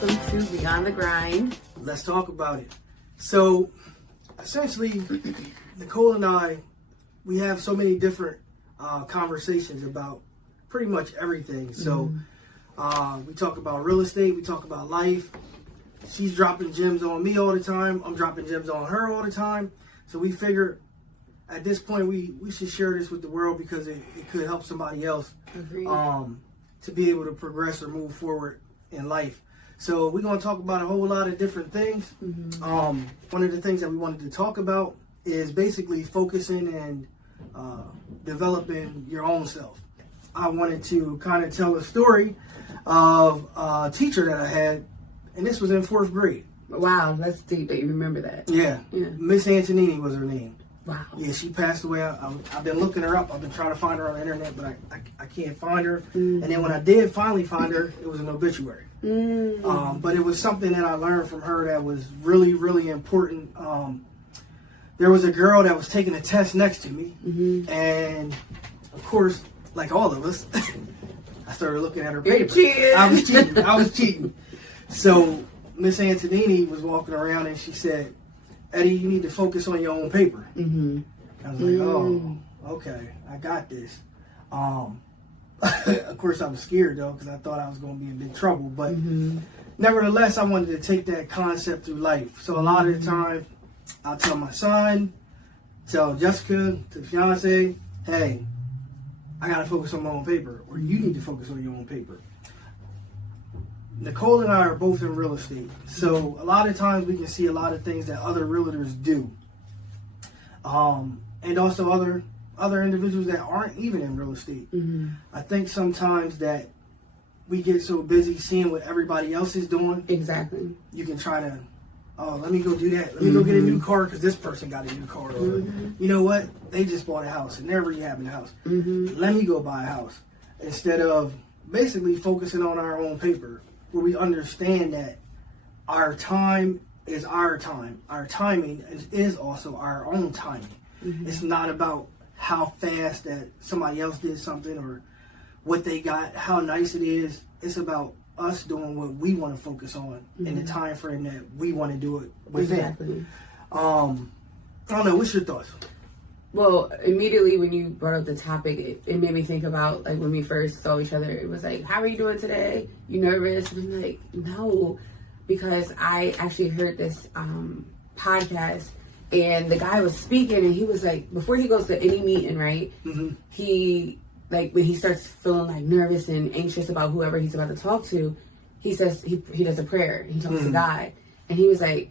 welcome to Beyond the Grind. Let's talk about it. So, essentially, Nicole and I, we have so many different conversations about pretty much everything. So, we talk about real estate, we talk about life. She's dropping gems on me all the time. I'm dropping gems on her all the time. So we figure at this point we should share this with the world because it could help somebody else to be able to progress or move forward in life. So we're going to talk about a whole lot of different things. One of the things that we wanted to talk about is basically focusing and developing your own self. I wanted to kind of tell a story of a teacher that I had, and this was in 4th grade. Wow, that's deep that you remember that. Yeah. Miss Antonini was her name. Wow. Yeah, she passed away. I've been looking her up. I've been trying to find her on the internet, but I can't find her. And then when I did finally find her, it was an obituary. But it was something that I learned from her that was really, really important. There was a girl that was taking a test next to me. And, of course, like all of us, I started looking at her paper. I was cheating. So Miss Antonini was walking around and she said, "Eddie, you need to focus on your own paper." I was like, "Oh, okay, I got this." Of course, I was scared though because I thought I was going to be in big trouble. But nevertheless, I wanted to take that concept through life. So a lot of the time, I'll tell my son, tell Jessica, to the fiance, "Hey, I got to focus on my own paper," or "You need to focus on your own paper." Nicole and I are both in real estate, so a lot of times we can see a lot of things that other realtors do, and also other individuals that aren't even in real estate. I think sometimes that we get so busy seeing what everybody else is doing. Exactly. You can try to, "Oh, let me go do that. Let me go get a new car because this person got a new car." Or, "You know what? They just bought a house and they're rehabbing a house. Let me go buy a house." Instead of basically focusing on our own paper, where we understand that our time is our time. Our timing is also our own timing. It's not about how fast that somebody else did something or what they got, how nice it is. It's about us doing what we want to focus on in the time frame that we want to do it within. Exactly. I don't know. What's your thoughts? Well, immediately when you brought up the topic, it made me think about like when we first saw each other. It was like, "How are you doing today? You nervous?" And I'm like, "No," because I actually heard this podcast, and the guy was speaking, and he was like, before he goes to any meeting, right? He like when he starts feeling like nervous and anxious about whoever he's about to talk to, he says he does a prayer. He talks to God, and he was like,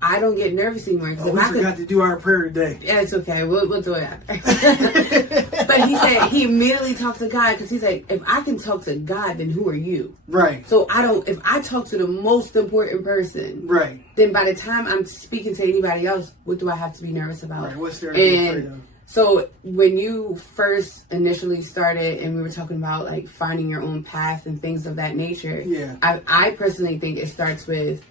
"I don't get nervous anymore." We forgot to do our prayer today. Yeah, it's okay. We'll do it after. But he said he immediately talked to God because he's like, "If I can talk to God, then who are you?" Right. So if I talk to the most important person, right, then by the time I'm speaking to anybody else, what do I have to be nervous about? Right. What's there to be afraid of? So when you first initially started and we were talking about like finding your own path and things of that nature, I personally think it starts with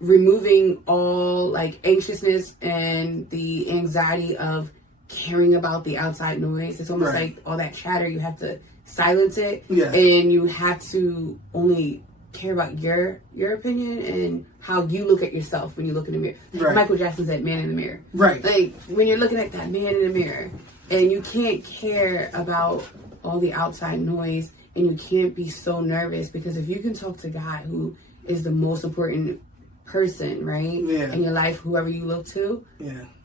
removing all like anxiousness and the anxiety of caring about the outside noise. It's almost like all that chatter, you have to silence it, and you have to only care about your opinion and how you look at yourself when you look in the mirror. Michael Jackson said, "Man in the mirror." Right. Like when you're looking at that man in the mirror, and you can't care about all the outside noise, and you can't be so nervous, because if you can talk to God, who is the most important person, right, in your life, whoever you look to,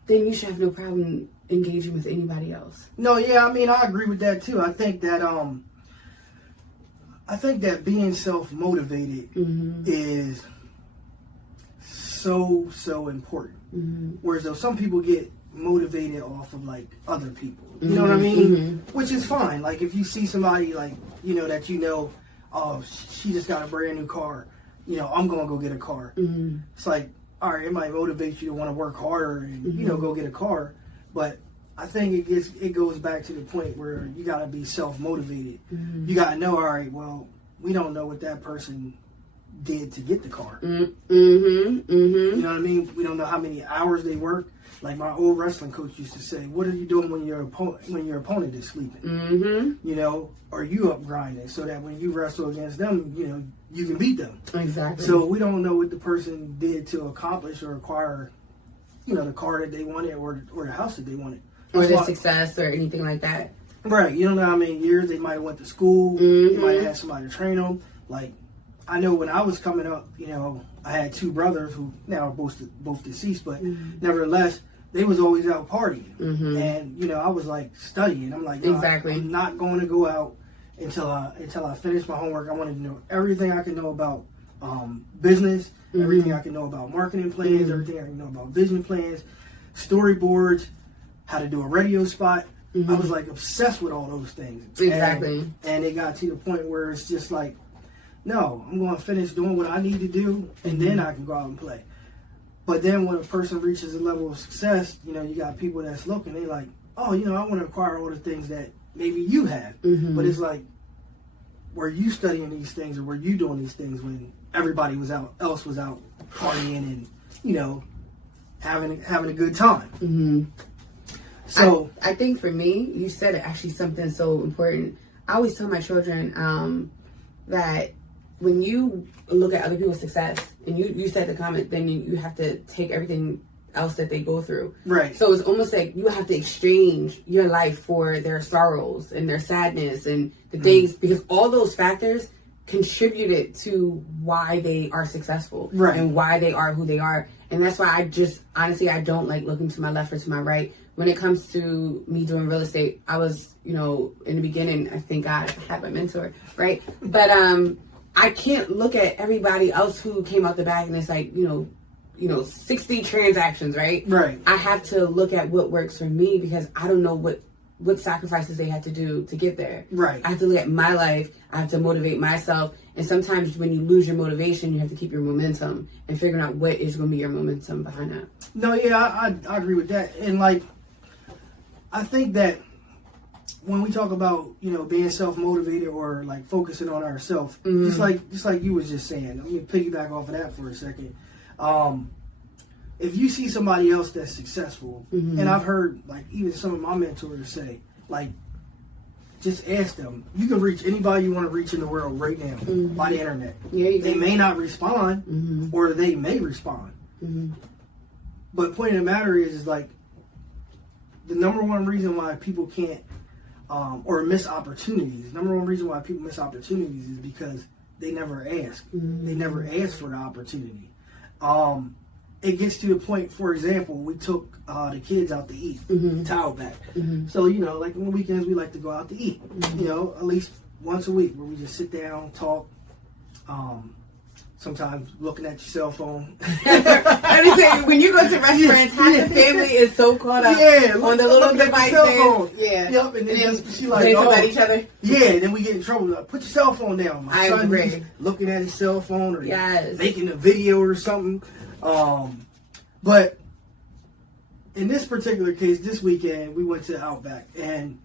then you should have no problem engaging with anybody else. No, I mean, I agree with that too. I think that being self-motivated is so important. Whereas though some people get motivated off of like other people, you know what I mean? Which is fine. Like if you see somebody like, oh, she just got a brand new car, I'm going to go get a car. It's like, all right, it might motivate you to want to work harder and, go get a car. But I think it goes back to the point where you got to be self-motivated. You got to know, all right, well, we don't know what that person did to get the car. Mm-hmm. You know what I mean? We don't know how many hours they worked. Like my old wrestling coach used to say, "What are you doing when your opponent is sleeping? Mm-hmm. You know, are you up grinding so that when you wrestle against them, you know, you can beat them?" Exactly. So we don't know what the person did to accomplish or acquire, you know, the car that they wanted or the house that they wanted, or their success or anything like that. Right. You don't know how many years they might have went to school. Mm-hmm. They might have had somebody to train them. Like, I know when I was coming up, you know, I had two brothers who now are both deceased, but nevertheless, they was always out partying. Mm-hmm. And, you know, I was like studying. I'm like, no, exactly. I'm not going to go out until I finish my homework. I wanted to know everything I can know about business, everything I can know about marketing plans, everything I can know about vision plans, storyboards, how to do a radio spot. I was like obsessed with all those things. Exactly. And it got to the point where it's just like, no, I'm going to finish doing what I need to do, and then I can go out and play. But then when a person reaches a level of success, you know, you got people that's looking, they like, oh, you know, I want to acquire all the things that maybe you have. But it's like, were you studying these things or were you doing these things when everybody else was out partying and, you know, having a good time? So I think for me, you said actually something so important. I always tell my children that when you look at other people's success and you said the comment, then you have to take everything else that they go through. Right. So it's almost like you have to exchange your life for their sorrows and their sadness and the things, because all those factors contributed to why they are successful and why they are who they are. And that's why I just, honestly, I don't like looking to my left or to my right. When it comes to me doing real estate, I was, you know, in the beginning, I think I had my mentor, right? But I can't look at everybody else who came out the back and it's like, you know, 60 transactions, right? Right. I have to look at what works for me because I don't know what sacrifices they had to do to get there. Right. I have to look at my life. I have to motivate myself. And sometimes when you lose your motivation, you have to keep your momentum and figuring out what is going to be your momentum behind that. No, yeah, I agree with that. And like, I think that when we talk about, you know, being self-motivated or like focusing on ourselves, just like you was just saying, let me piggyback off of that for a second. If you see somebody else that's successful, and I've heard like even some of my mentors say, like, just ask them. You can reach anybody you want to reach in the world right now by the internet. Yeah, they may not respond, or they may respond. But point of the matter is like, the number one reason why people can't or miss opportunities, number one reason why people miss opportunities is because they never ask. They never ask for the opportunity. It gets to the point, for example, we took the kids out to eat, to Outback. So, you know, like on the weekends, we like to go out to eat, you know, at least once a week where we just sit down, talk, sometimes looking at your cell phone. When you go to restaurants, half the family is so caught up on the little devices. Yep, and then she like, at each other. Yeah, and then we get in trouble. Like, put your cell phone down. My son is looking at his cell phone or making a video or something. But in this particular case, this weekend, we went to Outback. And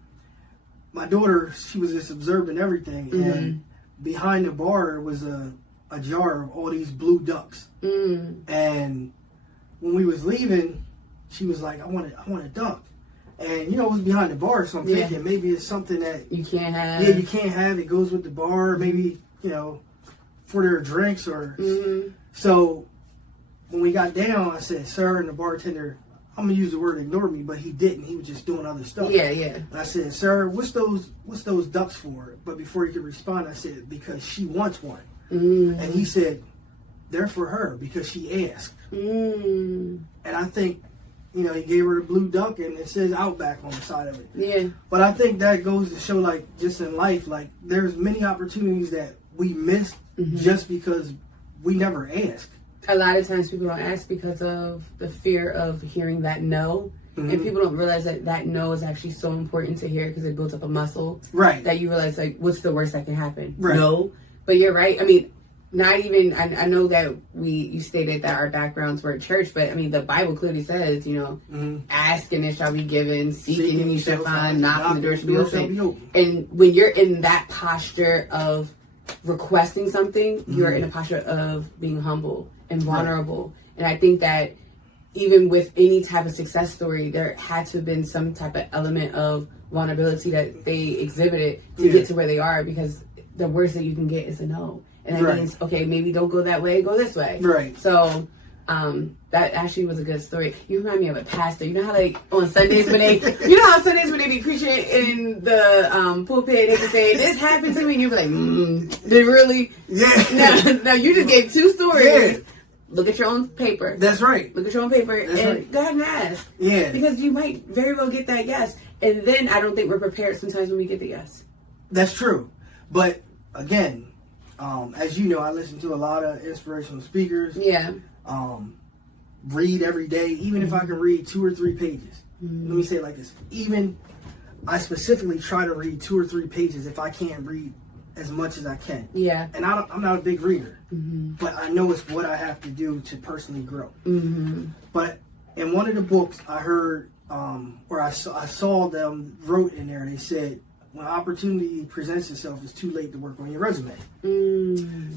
my daughter, she was just observing everything. And behind the bar was a jar of all these blue ducks. And when we was leaving, she was like, I want a duck. And, you know, it was behind the bar, so I'm thinking maybe it's something that you can't have. Yeah, you can't have. It goes with the bar, maybe, you know, for their drinks or... So when we got down, I said, sir, and the bartender, I'm going to use the word ignore me, but he didn't. He was just doing other stuff. Yeah. And I said, sir, what's those ducks for? But before he could respond, I said, because she wants one. And he said, they're for her because she asked. And I think, you know, he gave her the blue duck and it says Outback on the side of it. Yeah. But I think that goes to show, like, just in life, like, there's many opportunities that we miss just because we never ask. A lot of times people don't ask because of the fear of hearing that no. And people don't realize that no is actually so important to hear because it builds up a muscle. Right. That you realize, like, what's the worst that can happen? Right. No. But you're right. I mean, not even, I know that you stated that our backgrounds were at church, but I mean, the Bible clearly says, you know, ask and it shall be given, seek and you shall find, knock and the door shall be open. And when you're in that posture of requesting something, you're in a posture of being humble and vulnerable. And I think that even with any type of success story, there had to have been some type of element of vulnerability that they exhibited to get to where they are, because the worst that you can get is a no. And that means, okay, maybe don't go that way, go this way. Right. So that actually was a good story. You remind me of a pastor. You know how like on Sundays when they, you know how Sundays when they be preaching in the pulpit, they can say, this happened to me, and you be like, did it really? Yeah. No, you just gave two stories. Yeah. Look at your own paper. That's right. Look at your own paper. That's right. Go ahead and ask. Yeah. Because you might very well get that yes. And then I don't think we're prepared sometimes when we get the yes. That's true. But again, as you know, I listen to a lot of inspirational speakers. Yeah. Read every day, even if I can read 2 or 3 pages. Let me say it like this. Even I specifically try to read 2 or 3 pages if I can't read as much as I can. Yeah. And I'm not a big reader, but I know it's what I have to do to personally grow. But in one of the books I heard, or I saw them wrote in there, they said, when opportunity presents itself, it's too late to work on your resume.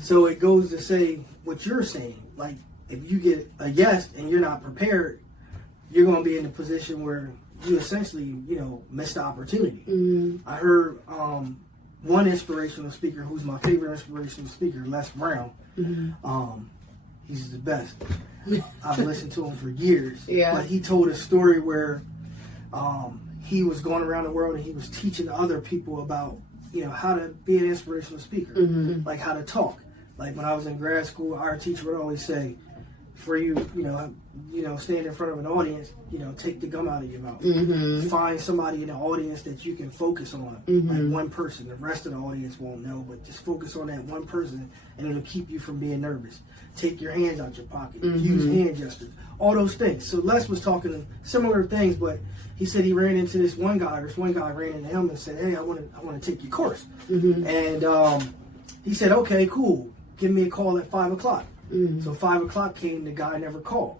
So it goes to say what you're saying. Like, if you get a yes and you're not prepared, you're going to be in a position where you essentially, missed the opportunity. I heard one inspirational speaker, who's my favorite inspirational speaker, Les Brown. He's the best. I've listened to him for years. Yeah. But he told a story where he was going around the world and he was teaching other people about, how to be an inspirational speaker, like how to talk. Like when I was in grad school, our teacher would always say, for you, stand in front of an audience, take the gum out of your mouth. Find somebody in the audience that you can focus on, like one person. The rest of the audience won't know, but just focus on that one person, and it'll keep you from being nervous. Take your hands out your pocket. Use hand gestures. All those things. So Les was talking similar things, but he said he ran into this one guy. This one guy ran into him and said, "Hey, I want to take your course." And he said, "Okay, cool. Give me a call at 5 o'clock." So 5 o'clock came, the guy never called.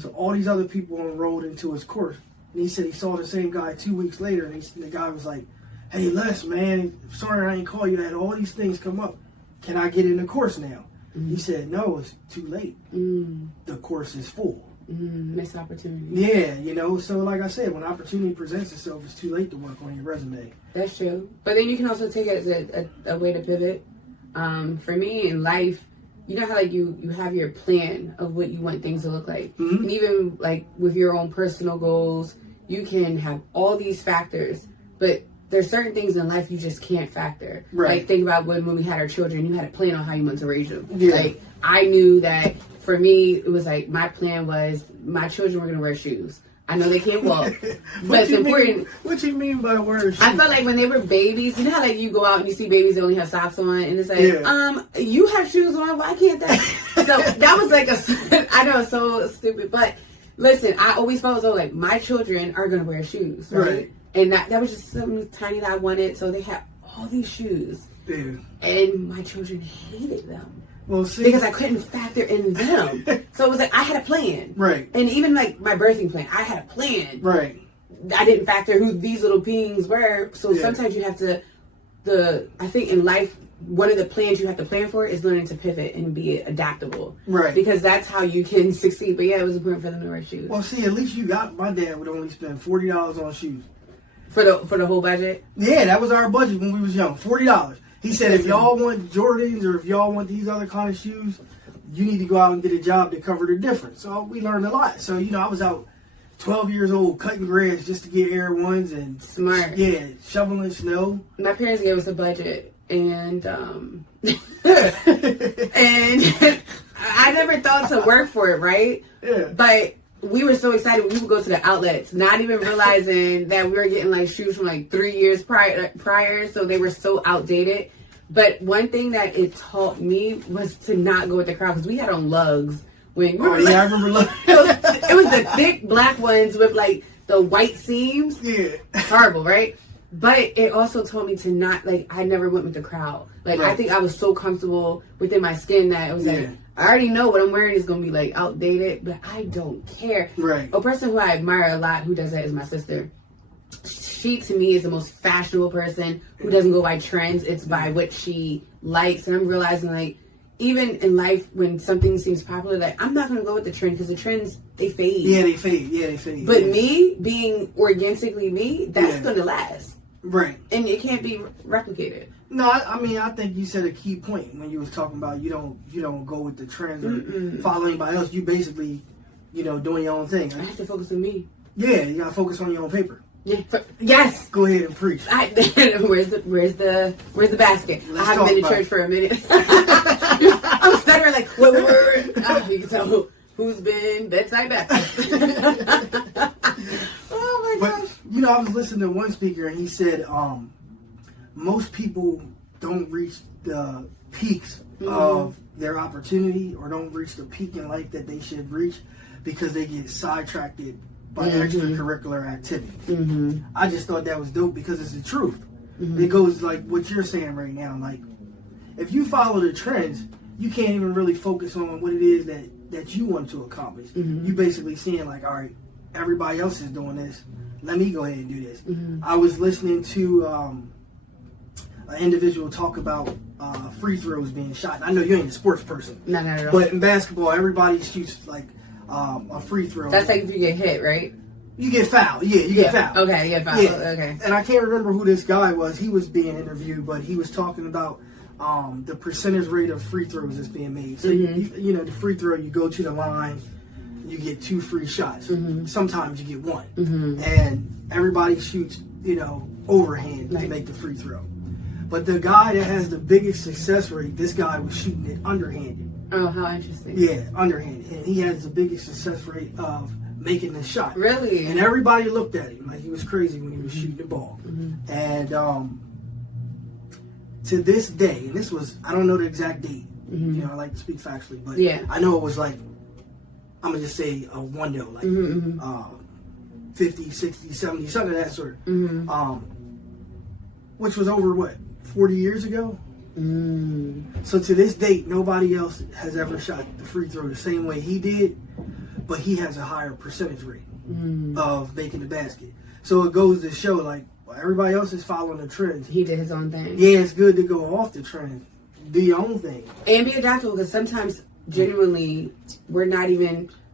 So all these other people enrolled into his course. And he said he saw the same guy 2 weeks later, and the guy was like, "Hey, Les, man, sorry I didn't call you. I had all these things come up. Can I get in the course now?" He said, "No, it's too late. The course is full." Missed opportunity. Yeah, so like I said, when opportunity presents itself, it's too late to work on your resume. That's true. But then you can also take it as a way to pivot. For me in life, you know how like you have your plan of what you want things to look like. And even like with your own personal goals, you can have all these factors, but there's certain things in life you just can't factor. Right. Like think about when we had our children, you had a plan on how you want to raise them. Yeah. Like I knew that for me, it was like my plan was my children were going to wear shoes. I know they can't walk, but it's important. What you mean by wearing shoes? I felt like when they were babies, you know how like you go out and you see babies that only have socks on, and it's like, you have shoes on, why can't that? So that was like I know it's so stupid, but listen, I always felt as though like my children are gonna wear shoes, right? And that was just something tiny that I wanted. So they had all these shoes, and my children hated them. Well, see, because I couldn't factor in them. So it was like I had a plan. Right. And even like my birthing plan, I had a plan. Right. I didn't factor who these little beings were. So sometimes you have to, I think in life, one of the plans you have to plan for is learning to pivot and be adaptable. Right. Because that's how you can succeed. But yeah, it was important for them to wear shoes. Well, see, at least my dad would only spend $40 on shoes. For the whole budget? Yeah, that was our budget when we was young, $40. He said, if y'all want Jordans or if y'all want these other kind of shoes, you need to go out and get a job to cover the difference. So we learned a lot. So, I was out 12 years old cutting grass just to get Air Ones and smart. Yeah, shoveling snow. My parents gave us a budget and and I never thought to work for it, right? Yeah. But we were so excited when we would go to the outlets, not even realizing that we were getting like shoes from like 3 years prior, so they were so outdated. But one thing that it taught me was to not go with the crowd, because we had on lugs. I remember lugs. It was the thick black ones with like the white seams. Yeah. Horrible, right? But it also taught me to not, I never went with the crowd. I think I was so comfortable within my skin that it was like, I already know what I'm wearing is going to be outdated, but I don't care. Right. A person who I admire a lot who does that is my sister. she to me is the most fashionable person who doesn't go by trends. It's by what she likes. And I'm realizing, like, even in life, when something seems popular, like, I'm not going to go with the trend because the trends, they fade. Yeah, they fade. But me, being organically me, that's going to last. Right. And it can't be replicated. No, I mean, I think you said a key point when you was talking about you don't go with the trends or follow anybody else. You basically, doing your own thing. I have to focus on me. Yeah, you gotta focus on your own paper. Yeah. Yes. Go ahead and preach. Where's the basket? Let's I haven't been to church for a minute. I'm stuttering like, what? You can tell who's been bedside Baptist. Oh my gosh. But, I was listening to one speaker and he said, most people don't reach the peaks of their opportunity or don't reach the peak in life that they should reach because they get sidetracked by extracurricular activities. I just thought that was dope because it's the truth. It goes like what you're saying right now. Like, if you follow the trends, you can't even really focus on what it is that you want to accomplish. You basically seeing like, all right, everybody else is doing this. Let me go ahead and do this. I was listening to an individual talk about free throws being shot. I know you ain't a sports person. No, not at all. But in basketball, everybody shoots like a free throw. That's like if you get hit, right? You get fouled. Yeah, you get fouled. Okay, you get fouled. Yeah. Okay. And I can't remember who this guy was. He was being interviewed, but he was talking about the percentage rate of free throws that's being made. So, the free throw, you go to the line, you get 2 free shots. Sometimes you get 1. And everybody shoots, overhand to make the free throw. But the guy that has the biggest success rate, this guy was shooting it underhanded. Oh, how interesting. Yeah, underhanded. And he has the biggest success rate of making the shot. Really? And everybody looked at him like he was crazy when he was shooting the ball. And to this day, and this was, I don't know the exact date. I like to speak factually, but I know it was like, I'm going to just say a window, like 50, 60, 70, something of that sort. Which was over, 40 years ago? So to this date, nobody else has ever shot the free throw the same way he did, but he has a higher percentage rate of making the basket. So it goes to show, like, everybody else is following the trends. He did his own thing. Yeah, it's good to go off the trend. Do your own thing. And be adaptable, because sometimes, genuinely,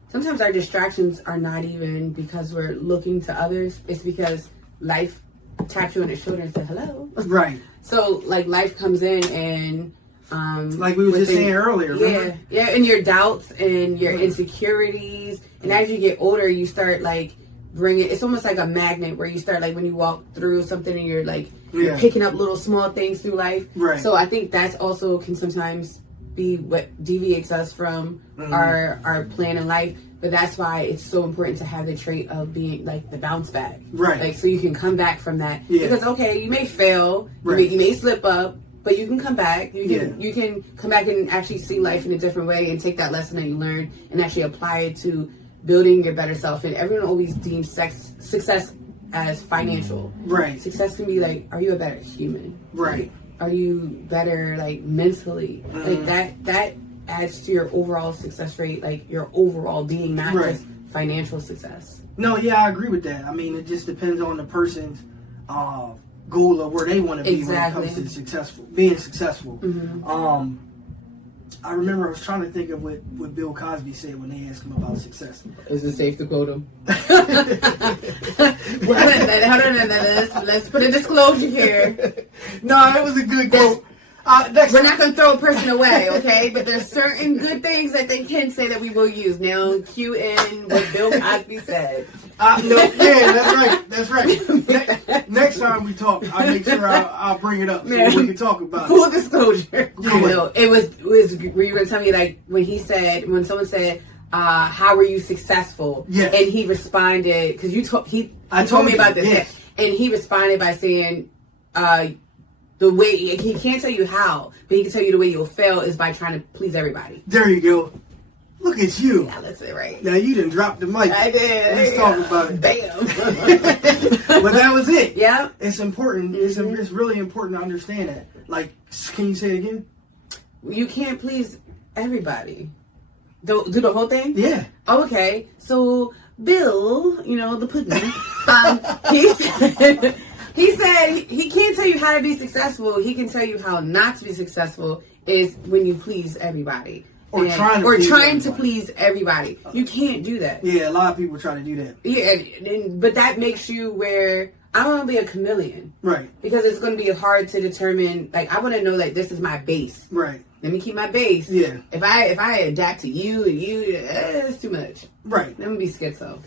sometimes our distractions are not even because we're looking to others. It's because life tapped you on the shoulder and said, hello. Right. So, like, life comes in and... like we were just saying earlier, remember? Yeah, and your doubts and your insecurities. And as you get older, you start, like, it's almost like a magnet where you start, like, when you walk through something and you're, like, you're picking up little small things through life. Right. So I think that's also can sometimes be what deviates us from our plan in life. But that's why it's so important to have the trait of being like the bounce back. Right. Like, so you can come back from that. Yeah. Because, okay, you may fail, you may slip up, but you can come back. You can come back and actually see life in a different way and take that lesson that you learned and actually apply it to building your better self. And everyone always deems success as financial. Right. Success can be like, are you a better human? Right. Are you better, like, mentally? Like, that adds to your overall success rate, like your overall being, not just financial success. No, yeah, I agree with that. I mean, it just depends on the person's goal of where they want to be when it comes to being successful. I remember I was trying to think of what Bill Cosby said when they asked him about success. Is it safe to quote him? Let's put a disclosure here. No, that was a good quote. We're not going to throw a person away, okay? But there's certain good things that they can say that we will use. Now, cue in what Bill Cosby said. That's right. Next time we talk, I'll make sure I'll bring it up so we can talk about it. Full disclosure. I know. It was, were you going to tell me, like, when someone said, how were you successful? Yes. And he responded, because he told me about this. Yes. And he responded by saying, the way, he can't tell you how, but he can tell you the way you'll fail is by trying to please everybody. There you go. Look at you. Yeah, that's it, right. Now you done dropped the mic. I did. Let's talk about it. Bam. But that was it. Yeah. It's important. It's really important to understand that. Like, can you say it again? You can't please everybody. Do the whole thing? Yeah. Oh, okay. So Bill, the pudding, he said he can't tell you how to be successful. He can tell you how not to be successful is when you please everybody. Or trying to please everybody. You can't do that. Yeah, a lot of people try to do that. Yeah, but that makes you where I don't want to be a chameleon. Right. Because it's going to be hard to determine, like, I want to know that this is my base. Right. Let me keep my base. Yeah. If I adapt to you and you, it's too much. Right. I'm going to be schizo.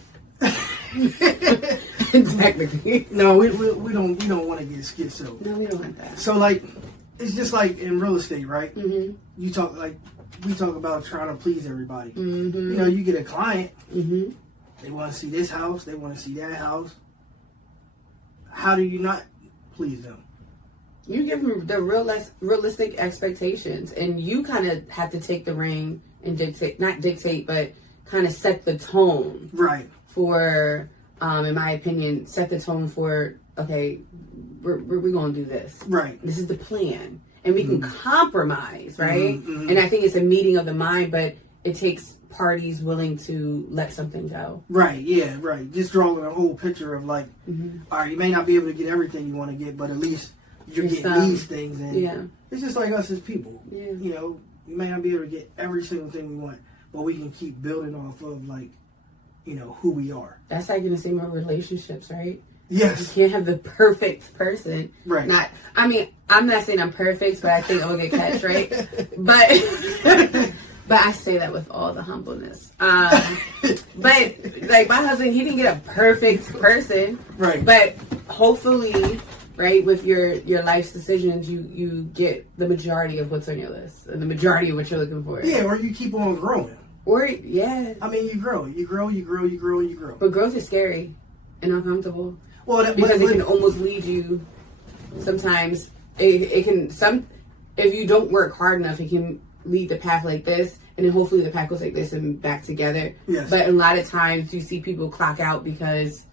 Technically. No, we don't want to get schizo. No, we don't want that. So, like, it's just like in real estate, right? Mm-hmm. We talk about trying to please everybody. Mm-hmm. You get a client, mm-hmm. they want to see this house, they want to see that house. How do you not please them? You give them the realistic expectations, and you kind of have to take the reign and not dictate, but kind of set the tone. Right. For, in my opinion, set the tone for, okay, we're going to do this. Right. This is the plan. And we can compromise, right? And I think it's a meeting of the mind, but it takes parties willing to let something go. Right, yeah, right. Just drawing a whole picture of like, all right, you may not be able to get everything you want to get, but at least you're getting these things. And it's just like us as people. Yeah. You may not be able to get every single thing we want, but we can keep building off of like, who we are. That's like in the same with relationships, right? Yes. You can't have the perfect person. Right. I'm not saying I'm perfect, but I think I'll get catch, right? But I say that with all the humbleness. But like my husband, he didn't get a perfect person. Right. But hopefully, right, with your life's decisions, you get the majority of what's on your list and the majority of what you're looking for. Yeah, or you keep on growing. Or, yeah. You grow. You grow. But growth is scary and uncomfortable. Well, because it can almost lead you. Sometimes it can. If you don't work hard enough, it can lead the path like this, and then hopefully the path goes like this and back together. Yes. But a lot of times you see people clock out because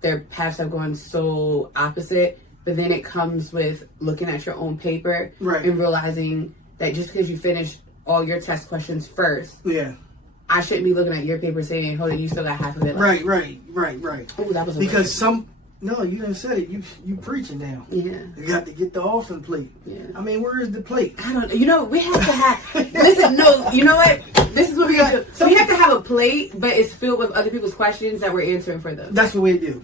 their paths have gone so opposite. But then it comes with looking at your own paper and realizing that just because you finished all your test questions first, I shouldn't be looking at your paper saying, "Hold on, you still got half of it left." Right. Oh, that was because No, you didn't say it. You preaching now. Yeah. You got to get the offering plate. Yeah. Where is the plate? I don't know. We have to have... Listen, no, you know what? This is what we got to do. We have to have a plate, but it's filled with other people's questions that we're answering for them. That's what we do.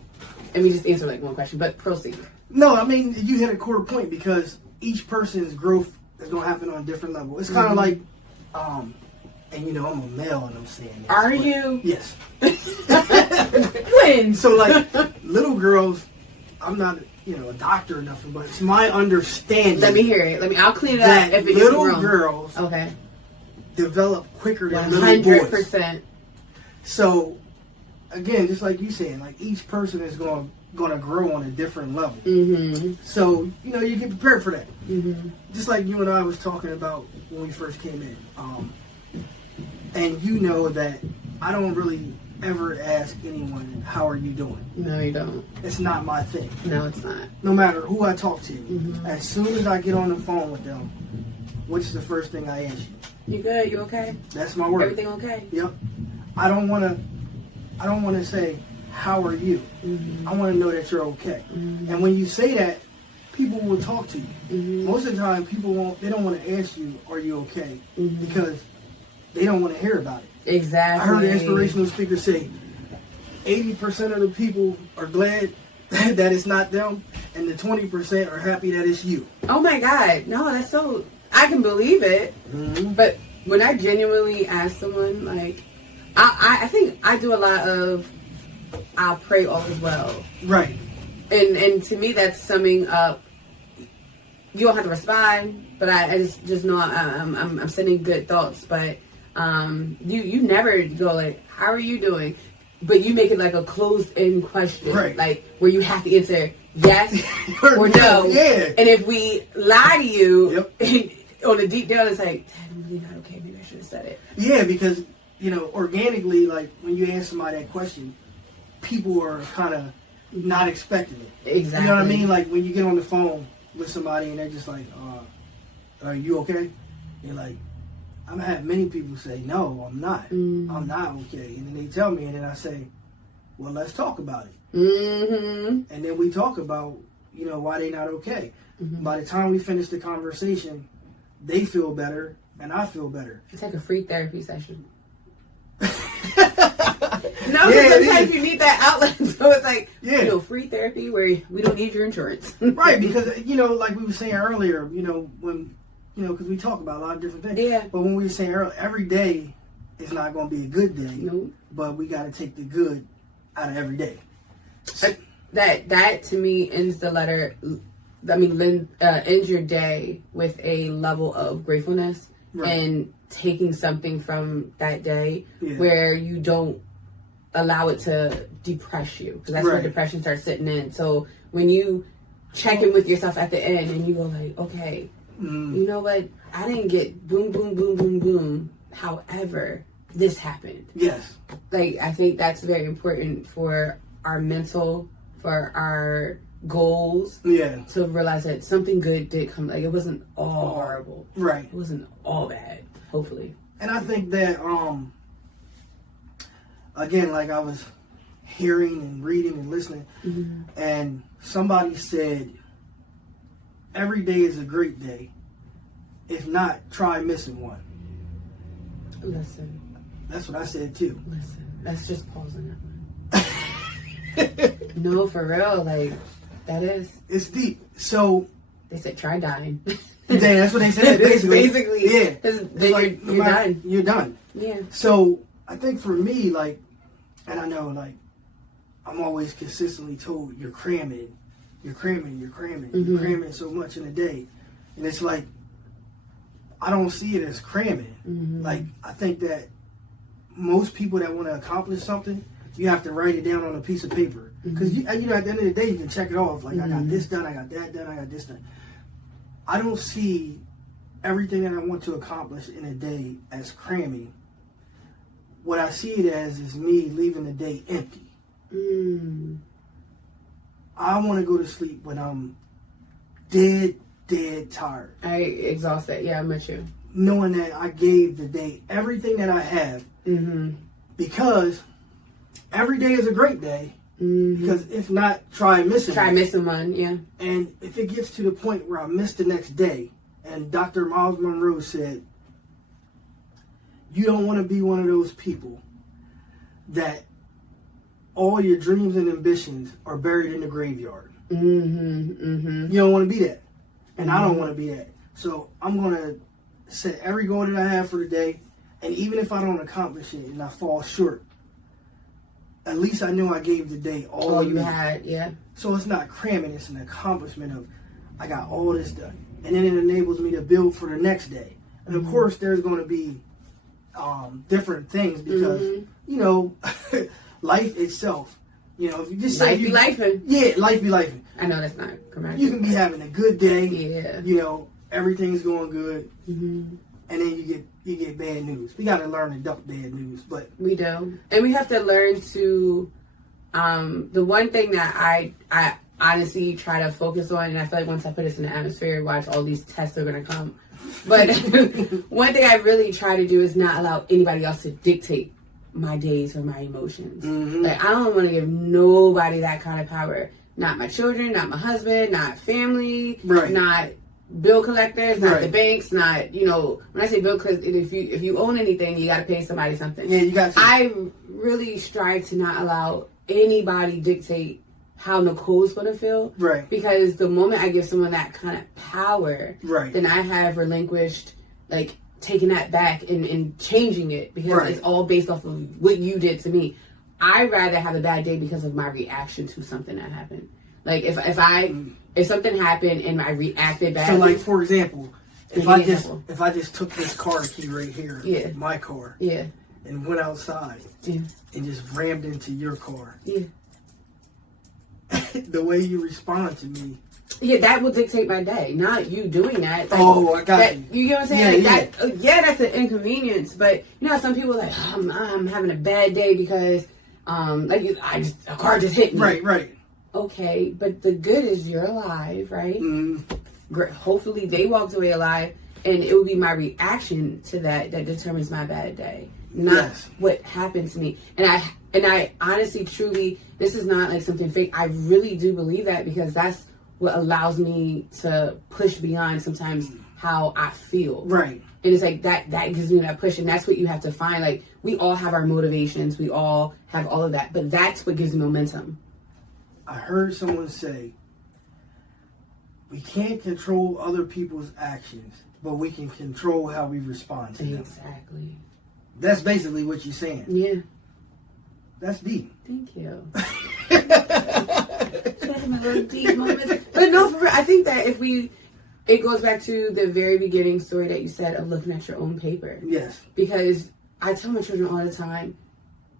And we just answer like one question, but proceed. No, you hit a core point because each person's growth is going to happen on a different level. It's kind of like... And I'm a male and I'm saying this. Are you? Yes. When? So like little girls, I'm not a doctor or nothing, but it's my understanding. Let me hear it. I'll clean it up if it's little wrong. Girls develop quicker than little boys. 100%. So again, just like you saying, like each person is going to grow on a different level. Mm-hmm. So you get prepared for that. Mm-hmm. Just like you and I was talking about when we first came in. And you know that I don't really ever ask anyone, how are you doing? No, you don't. It's not my thing. No, it's not. No matter who I talk to, mm-hmm. as soon as I get on the phone with them, what's the first thing I ask you? You good? You okay? That's my word. Everything okay? Yep. I don't want to say, how are you? Mm-hmm. I want to know that you're okay. Mm-hmm. And when you say that, people will talk to you. Mm-hmm. Most of the time, they don't want to ask you, are you okay? Mm-hmm. Because they don't want to hear about it. Exactly. I heard an inspirational speaker say 80% of the people are glad that it's not them, and the 20% are happy that it's you. Oh my God. No, that's so... I can believe it. Mm-hmm. But when I genuinely ask someone, like... I think I do a lot of... I'll pray all is well. Right. And to me, that's summing up... You don't have to respond, but I just know I'm sending good thoughts, but... You never go like, how are you doing? But you make it like a closed-in question. Right. Like, where you have to answer yes or no. Yeah. And if we lie to you, yep. On the deep down, it's like, I'm really not okay. Maybe I should have said it. Yeah, because, organically, like, when you ask somebody that question, people are kind of not expecting it. Exactly. You know what I mean? Like, when you get on the phone with somebody and they're just like, are you okay? You're like, I've had many people say, no, I'm not. Mm. I'm not okay. And then they tell me, and then I say, well, let's talk about it. Mm-hmm. And then we talk about, why they not okay. Mm-hmm. By the time we finish the conversation, they feel better and I feel better. It's like a free therapy session. No, because sometimes you need that outlet. So it's like, free therapy where we don't need your insurance. Right, because, like we were saying earlier, when, because we talk about a lot of different things. Yeah. But when we were saying earlier, every day is not going to be a good day. Nope. But we got to take the good out of every day. That to me ends the letter, ends your day with a level of gratefulness and taking something from that day where you don't allow it to depress you, because that's where depression starts sitting in. So when you check in with yourself at the end and you go like, okay, you know what, I didn't get boom boom boom boom boom, however this happened. Yes. Like, I think that's very important for our mental, for our goals, to realize that something good did come. Like, it wasn't all horrible, right? It wasn't all bad, hopefully. And I think that again, like I was hearing and reading and listening, and somebody said, every day is a great day. If not, try missing one. Listen. That's what I said too. Listen. Let's just pause on that one. No, for real. Like, that is. It's deep. So. They said, try dying. Yeah, that's what they said. Basically. Yeah. Then like, you're done. You're done. Yeah. So, I think for me, like, and I know, like, I'm always consistently told, you're cramming so much in a day. And it's like, I don't see it as cramming. Like, I think that most people that want to accomplish something, you have to write it down on a piece of paper. Because, at the end of the day, you can check it off. Like, I got this done, I got that done, I got this done. I don't see everything that I want to accomplish in a day as cramming. What I see it as is me leaving the day empty. I want to go to sleep when I'm dead tired. Exhausted. Yeah, I'm with you. Knowing that I gave the day everything that I have. Because every day is a great day. Because if not, try missing one, yeah. And if it gets to the point where I miss the next day, and Dr. Miles Monroe said, you don't want to be one of those people that all your dreams and ambitions are buried in the graveyard. You don't want to be that. And I don't want to be that. So I'm going to set every goal that I have for the day. And even if I don't accomplish it and I fall short, at least I know I gave the day all you had, yeah. So it's not cramming. It's an accomplishment of, I got all this done. And then it enables me to build for the next day. And of course, there's going to be different things because, life itself, if you just say... Life be lifing. Yeah, life be lifing. I know that's not correct. You can be having a good day. Yeah. Everything's going good. And then you get bad news. We got to learn to duck bad news, but... We do. And we have to learn to... the one thing that I honestly try to focus on, and I feel like once I put this in the atmosphere, watch all these tests are going to come. But one thing I really try to do is not allow anybody else to dictate my days or my emotions. Like, I don't want to give nobody that kind of power. Not my children, not my husband, not family, not bill collectors, not the banks, not, when I say bill collectors, if you own anything, you got to pay somebody something. Yeah, you got to. I really strive to not allow anybody dictate how Nicole's going to feel. Right. Because the moment I give someone that kind of power, then I have relinquished, like, taking that back and changing it, because it's all based off of what you did to me. I'd rather have a bad day because of my reaction to something that happened. Like, if something happened and I reacted badly. So, like, for example, if I just took this car key right here, my car, and went outside and just rammed into your car, the way you respond to me, that will dictate my day, not you doing that. Like, I got you. You get what I'm saying? That's an inconvenience. But some people are like, I'm having a bad day because a car just hit me. Right. Okay, but the good is you're alive, right? Hopefully they walked away alive, and it will be my reaction to that determines my bad day. not what happened to me. And I honestly, truly, this is not like something fake. I really do believe that, because that's what allows me to push beyond sometimes how I feel. Right. And it's like that gives me that push, and that's what you have to find. Like, we all have our motivations, we all have all of that, but that's what gives me momentum. I heard someone say, we can't control other people's actions, but we can control how we respond to them. Exactly. That's basically what you're saying. Yeah. That's deep. Thank you. Deep moments. But no, for real, I think that it goes back to the very beginning story that you said of looking at your own paper. Yes. Because I tell my children all the time,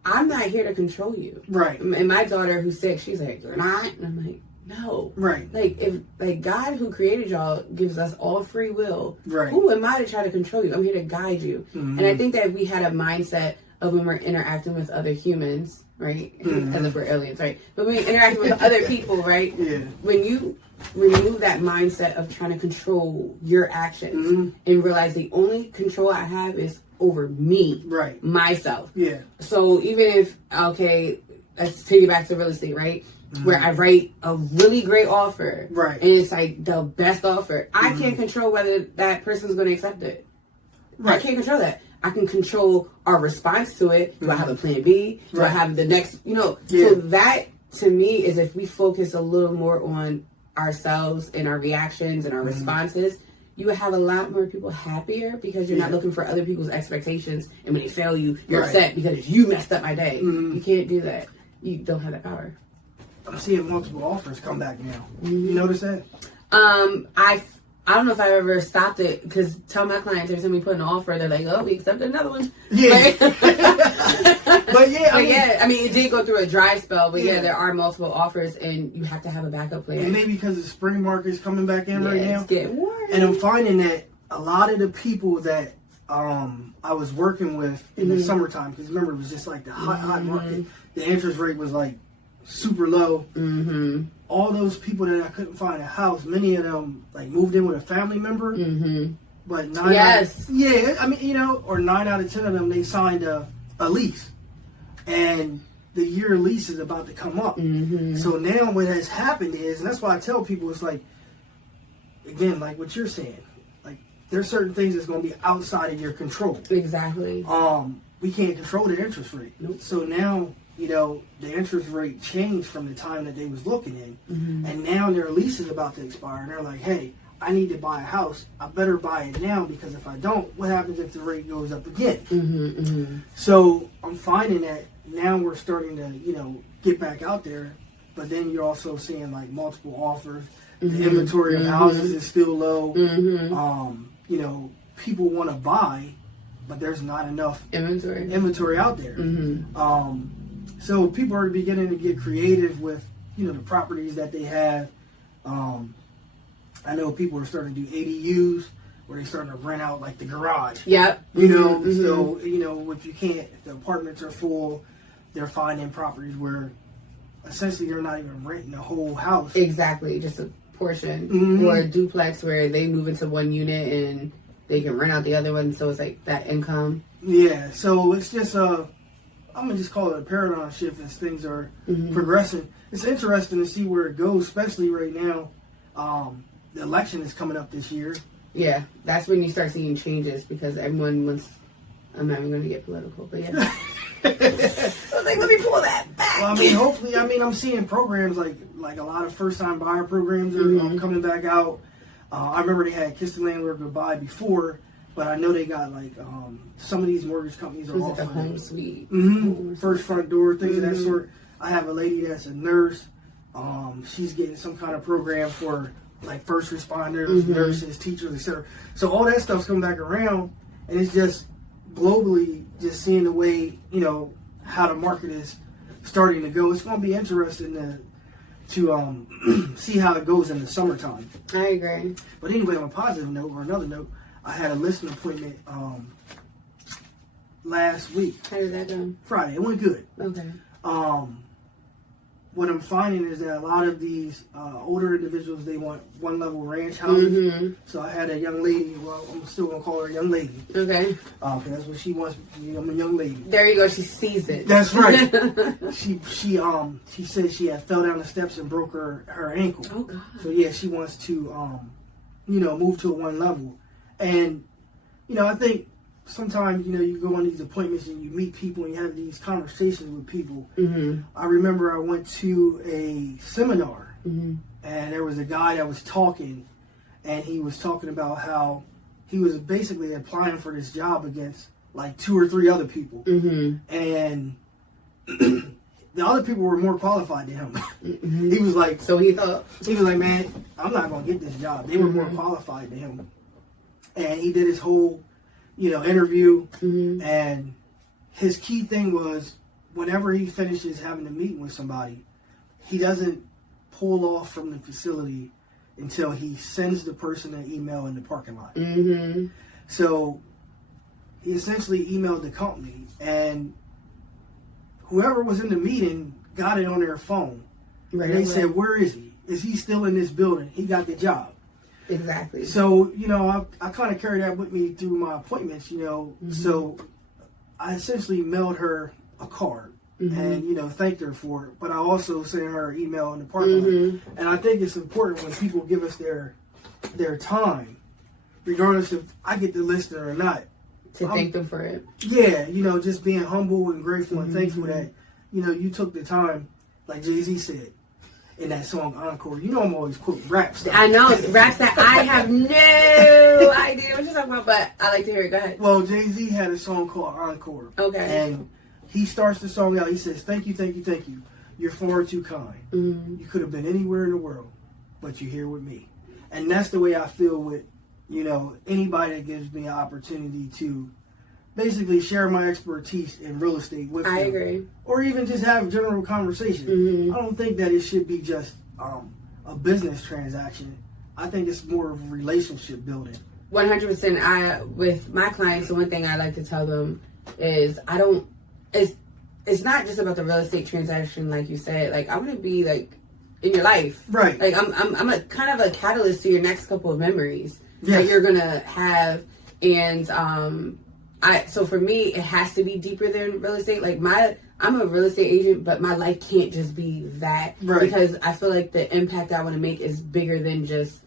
I'm not here to control you. Right. And my daughter, who's 6, she's like, you're not? And I'm like, no. Right. Like God, who created y'all, gives us all free will. Right. Who am I to try to control you? I'm here to guide you. Mm-hmm. And I think that if we had a mindset of when we're interacting with other humans, right? Mm-hmm. As if we're aliens, right? But when we're interacting with other people, right? Yeah. When you remove that mindset of trying to control your actions and realize the only control I have is over me, right? Myself. Yeah. So even if, okay, let's take it back to real estate, right? Where I write a really great offer, right? And it's like the best offer. I can't control whether that person's going to accept it. Right. I can't control that. I can control our response to it. Do I have a plan B? Do I have the next, So that to me is, if we focus a little more on ourselves and our reactions and our responses, you would have a lot more people happier, because you're not looking for other people's expectations. And when they fail you, you're upset because you messed up my day. You can't do that. You don't have that power. I'm seeing multiple offers come back now. You notice that? I don't know if I ever stopped it, because tell my clients every time we put an offer, they're like, oh, we accepted another one. Yeah. But I mean, it did go through a dry spell, but there are multiple offers, and you have to have a backup plan. And maybe because the spring market's coming back in right now. It's getting warm. And I'm finding that a lot of the people that I was working with in the summertime, because remember, it was just like the hot market, the interest rate was like super low. All those people that I couldn't find a house, many of them like moved in with a family member. But 9 out of 10 of them, they signed a lease, and the year lease is about to come up. So now what has happened is, and that's why I tell people, it's like, again, like what you're saying, like there's certain things that's going to be outside of your control. Exactly. We can't control the interest rate. Nope. So now, the interest rate changed from the time that they was looking in, and now their lease is about to expire, and they're like, hey, I need to buy a house. I better buy it now, because if I don't, what happens if the rate goes up again? So I'm finding that now we're starting to, get back out there, but then you're also seeing like multiple offers. The inventory of houses is still low. People want to buy, but there's not enough inventory out there. So people are beginning to get creative with, the properties that they have. I know people are starting to do ADUs, where they're starting to rent out like the garage. Yep. So, if the apartments are full, they're finding properties where essentially they're not even renting the whole house. Exactly. Just a portion. Or a duplex where they move into one unit and they can rent out the other one. So it's like that income. Yeah. So it's just I'm going to just call it a paradigm shift as things are progressing. It's interesting to see where it goes, especially right now. The election is coming up this year. Yeah, that's when you start seeing changes, because everyone wants... I'm not even going to get political, but yeah. I was like, let me pull that back. Well, I mean, hopefully, I'm seeing programs like a lot of first-time buyer programs are coming back out. I remember they had Kiss the Landlord Goodbye before, but I know they got like some of these mortgage companies are offering like a home suite, first front door, things of that sort. I have a lady that's a nurse. She's getting some kind of program for like first responders, nurses, teachers, etc. So all that stuff's coming back around, and it's just globally just seeing the way how the market is starting to go. It's going to be interesting to see how it goes in the summertime. I agree. But anyway, on a positive note, or another note, I had a listing appointment last week. How did that go? Friday. It went good. Okay. what I'm finding is that a lot of these older individuals, they want one-level ranch houses. Mm-hmm. So I had a young lady, well, I'm still going to call her a young lady. Okay. Because that's what she wants. I'm a young lady. There you go. She sees it. That's right. she said she had fell down the steps and broke her ankle. Oh, God. So, yeah, she wants to, move to a one level. And, I think sometimes, you go on these appointments and you meet people and you have these conversations with people. Mm-hmm. I remember I went to a seminar, mm-hmm. and there was a guy that was talking, and he was talking about how he was basically applying for this job against like 2 or 3 other people. Mm-hmm. And the other people were more qualified than him. Mm-hmm. He was like, man, I'm not going to get this job. They were mm-hmm. more qualified than him. And he did his whole interview, mm-hmm. and his key thing was whenever he finishes having a meeting with somebody, he doesn't pull off from the facility until he sends the person an email in the parking lot. Mm-hmm. So he essentially emailed the company, and whoever was in the meeting got it on their phone. Right, and they said, where is he? Is he still in this building? He got the job. Exactly. So, I kind of carry that with me through my appointments, mm-hmm. So I essentially mailed her a card mm-hmm. and, thanked her for it. But I also sent her an email in the parking mm-hmm. lot. And I think it's important when people give us their time, regardless if I get the listing or not. To thank them for it. Yeah, just being humble and grateful and mm-hmm. thankful that, you took the time, like Jay-Z said. In that song Encore, I'm always quoting rap stuff. I know raps that I have no idea what you're talking about, but I like to hear it. Go ahead. Well, Jay-Z had a song called Encore. Okay. And he starts the song out. He says, "Thank you, thank you, thank you. You're far too kind. Mm-hmm. You could have been anywhere in the world, but you're here with me." And that's the way I feel with, anybody that gives me an opportunity to basically share my expertise in real estate with them. I agree. Or even just have general conversation. Mm-hmm. I don't think that it should be just a business transaction. I think it's more of a relationship building. 100%. With my clients, the one thing I like to tell them is it's not just about the real estate transaction, like you said. Like, I want to be like in your life. Right. Like I'm a kind of a catalyst to your next couple of memories that you're gonna have. And so for me, it has to be deeper than real estate. Like I'm a real estate agent, but my life can't just be that. Right. Because I feel like the impact I want to make is bigger than just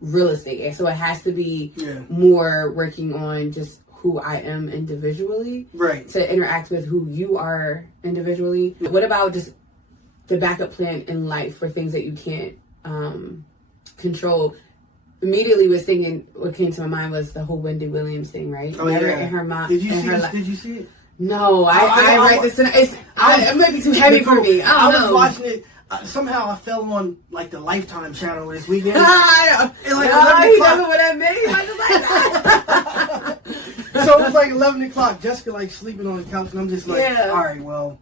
real estate. And so it has to be more working on just who I am individually. Right. To interact with who you are individually. What about just the backup plan in life for things that you can't control? Immediately was thinking, what came to my mind was the whole Wendy Williams thing, right? Oh, yeah. And her mom. Did you see it? No, I write this in. It might be too heavy for me. I was watching it. Somehow I fell on like the Lifetime channel this weekend. I know. He doesn't what I mean. So it was like 11 o'clock. Jessica like sleeping on the couch, and I'm just like, all right, well,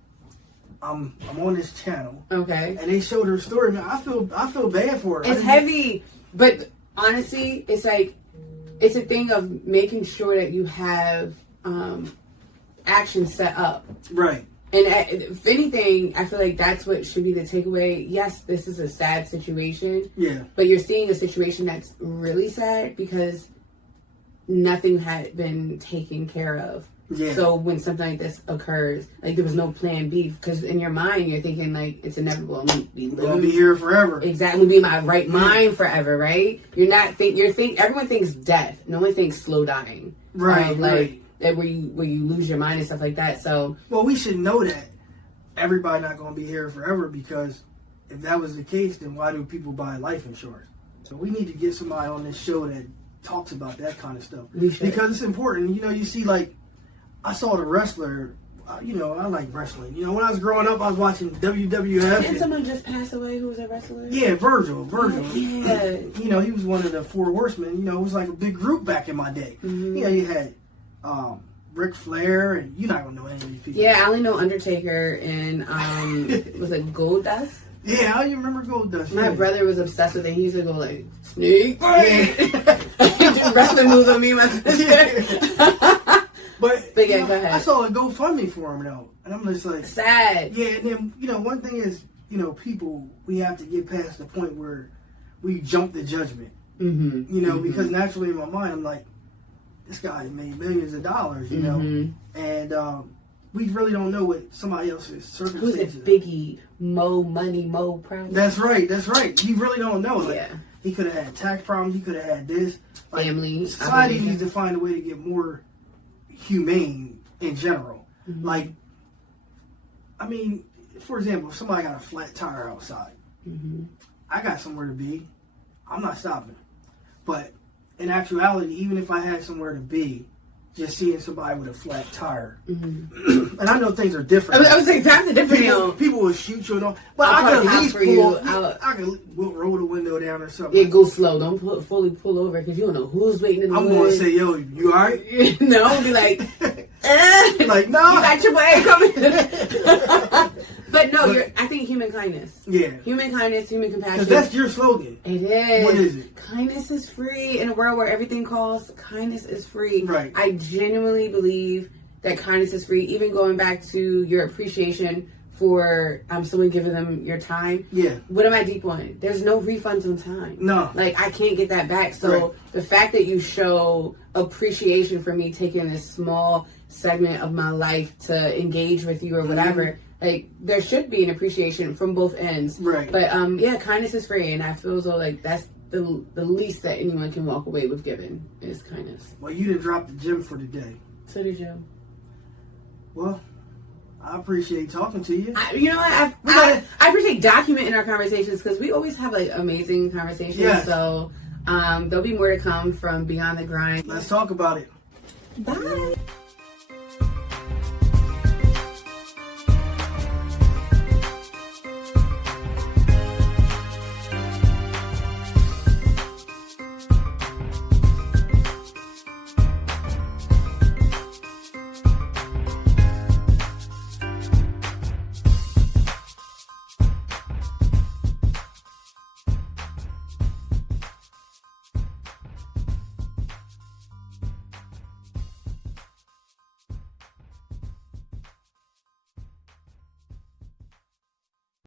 I'm on this channel. Okay. And they showed her story. Man, I feel bad for her. It's heavy, but honestly, it's like it's a thing of making sure that you have action set up. Right. And if anything, I feel like that's what should be the takeaway. Yes, this is a sad situation. Yeah. But you're seeing a situation that's really sad because nothing had been taken care of. Yeah. So when something like this occurs, like there was no plan B, because in your mind you're thinking like it's inevitable. I'm gonna be here forever. Exactly. I'm gonna be in my right mind forever, right? Everyone thinks death. No one thinks slow dying. Right. Like that where you lose your mind and stuff like that. So we should know that everybody not gonna be here forever, because if that was the case, then why do people buy life insurance? So we need to get somebody on this show that talks about that kind of stuff, because it's important. You see, like, I saw the wrestler, I like wrestling. When I was growing up, I was watching WWF. Didn't someone just pass away who was a wrestler? Yeah, Virgil. Yeah. He was one of the Four Horsemen. It was like a big group back in my day. Mm-hmm. You had Ric Flair, and you're not going to know any of these people. Yeah, I only know Undertaker and, was it Goldust? Yeah, how do you remember Goldust? My brother was obsessed with it. He used to go like, Snake. Yeah. Do wrestling moves on me and my sister. But yeah, go ahead. I saw a GoFundMe for him though, and I'm just like sad. Yeah, and then one thing is, people, we have to get past the point where we jump to judgment. Mm-hmm. Because naturally in my mind, I'm like, this guy made millions of dollars, and we really don't know what somebody else's circumstances. Who's it? Biggie, Mo Money, Mo Problems. That's right. You really don't know. Like, yeah. He could have had tax problems. He could have had this. Like, family. Society needs to find a way to get more humane in general. Mm-hmm. Like, I mean, for example, if somebody got a flat tire outside, I got somewhere to be. I'm not stopping. But in actuality, even if I had somewhere to be, just seeing somebody with a flat tire, and I know things are different. I was saying that's a different people will shoot you and all, but I could at least I could roll the window down or something. Yeah, go slow. Don't fully pull over because you don't know who's waiting in the I'm going to say, yo, you all right? No, be like, like, no. You got AAA coming. But no, I think human kindness. Yeah. Human kindness, human compassion. Because that's your slogan. It is. What is it? Kindness is free. In a world where everything costs, kindness is free. Right. I genuinely believe that kindness is free. Even going back to your appreciation for someone giving them your time. Yeah. What am I deep on? There's no refunds on time. No. Like, I can't get that back. So the fact that you show appreciation for me taking this small segment of my life to engage with you or whatever, like, there should be an appreciation from both ends. Right. But, kindness is free. And I feel as though, like, that's the least that anyone can walk away with giving is kindness. Well, you done dropped the gym for today. So did you. Well, I appreciate talking to you. I appreciate documenting our conversations because we always have, like, amazing conversations. Yes. So there'll be more to come from Beyond the Grind. Let's talk about it. Bye.